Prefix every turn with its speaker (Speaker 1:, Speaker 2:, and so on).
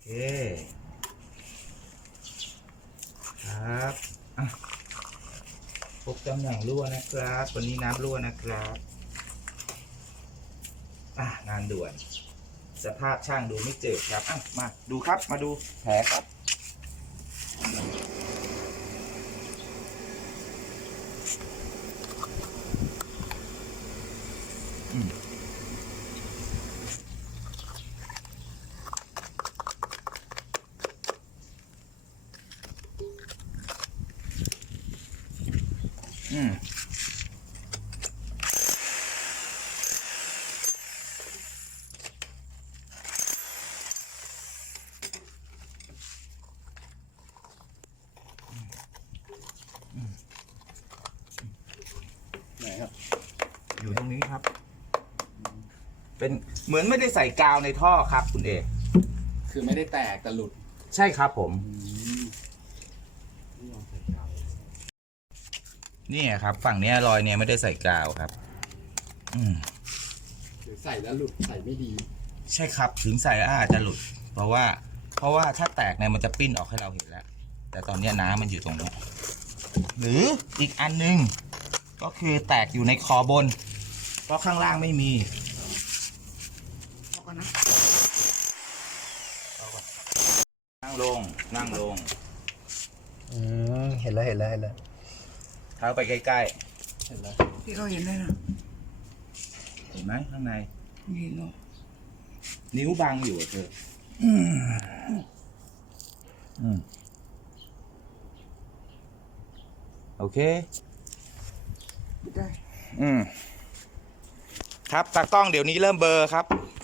Speaker 1: เคครับพบตำแหน่งรั่วนะครับวันนี้น้ำรั่วนะครับงานด่วนสภาพช่างดูไม่เจอครับมาดูครับมาดูแผลครับ
Speaker 2: ไหนครับ
Speaker 1: อยู่ตรงนี้ครับเป็นเหมือนไม่ได้ใส่กาวในท่อครับคุณเอก
Speaker 2: คือไม่ได้แตกแต่หลุด
Speaker 1: ใช่ครับผมนี่ครับฝั่งนี้รอยเนี่ยไม่ได้ใส่กาวครับ
Speaker 2: หรือใส่แล้วหลุดใส่ไม่ดี
Speaker 1: ใช่ครับถึงใส่อาจจะหลุดเพราะว่าถ้าแตกเนี่ยมันจะปิ้นออกให้เราเห็นแล้วแต่ตอนนี้น้ำมันอยู่ตรงนี้หรืออีกอันนึงก็คือแตกอยู่ในคอบนเพราะข้างล่างไม่มีนั่งลง
Speaker 2: เห็นแล้ว
Speaker 1: เท้าไปใกล้
Speaker 2: เห็นแล้ว
Speaker 3: ที่เขาเห็นเลยนะ
Speaker 1: ๆเห็นไหมข้างใน
Speaker 3: เห็นเนาะ
Speaker 1: นิ้วบังอยู่เธอโอเค
Speaker 3: ได้
Speaker 1: ครับตากล้องเดี๋ยวนี้เริ่มเบลอครับ